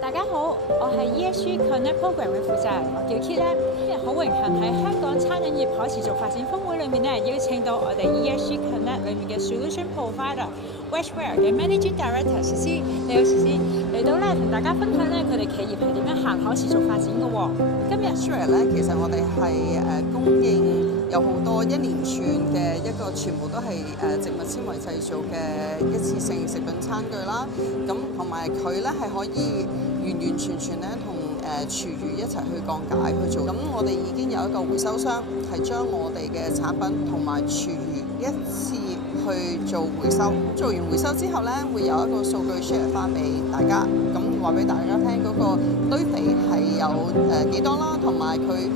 大家好，我係 ESG Connect Program 嘅負責人，我叫 Kit 咧。今日好榮幸喺香港餐飲業可持續發展峰會裏面咧，邀請到我哋 ESG Connect 裏面嘅 Solution Provider Westware 嘅 Managing Director 詩詩，你好詩詩，嚟到咧同大家分享咧佢哋企業係點樣行可持續發展嘅喎。今日 Westware 咧，其實我哋係供應有好多一連串嘅一個全部都係植物纖維製造嘅一次性食品餐具啦，咁同埋佢咧係可以完完全全咧同廚餘一齊去降解去做。咁我哋已經有一個回收商，係將我哋嘅產品同埋廚餘一次去做回收。做完回收之後咧，會有一個數據 share 翻俾大家，咁話俾大家聽嗰個堆肥係有幾多啦，同埋佢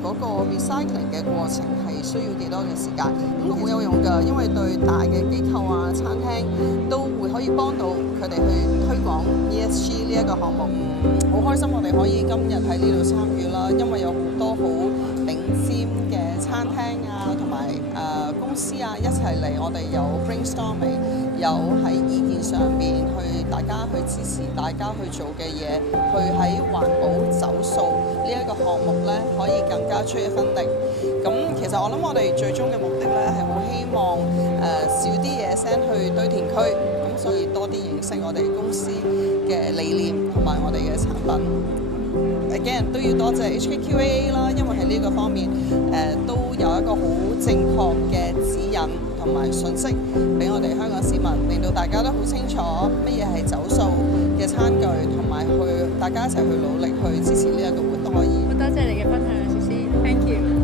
嗰個 recycling 嘅過程係需要幾多嘅時間。咁好有用㗎，因為對大嘅機構啊、餐廳都會可以幫到佢哋去推廣 ESG 呢一個項目。好開心我哋可以今日喺呢度參與啦，因為有好多好頂尖嘅餐廳啊，同埋公司啊一齊嚟，我哋有 brainstorming， 有喺意見上面去大家去支持大家去做嘅嘢，去喺環保走數呢一個項目咧，可以更加出一分力。咁其實我諗我哋最終嘅目的咧係好希望少啲嘢 send 去堆填區，咁所以多啲認識我哋公司嘅理念同埋我哋嘅產品。Again 都要多謝 HKQAA 啦，因為喺呢個方面都有一個好正確嘅指引同埋信息俾我哋香港市民，令到大家都好清楚乜嘢係走數嘅餐具，同埋去大家一齊去努力去支持呢一個活動可以。好多謝你嘅分享，詩詩，Thank you。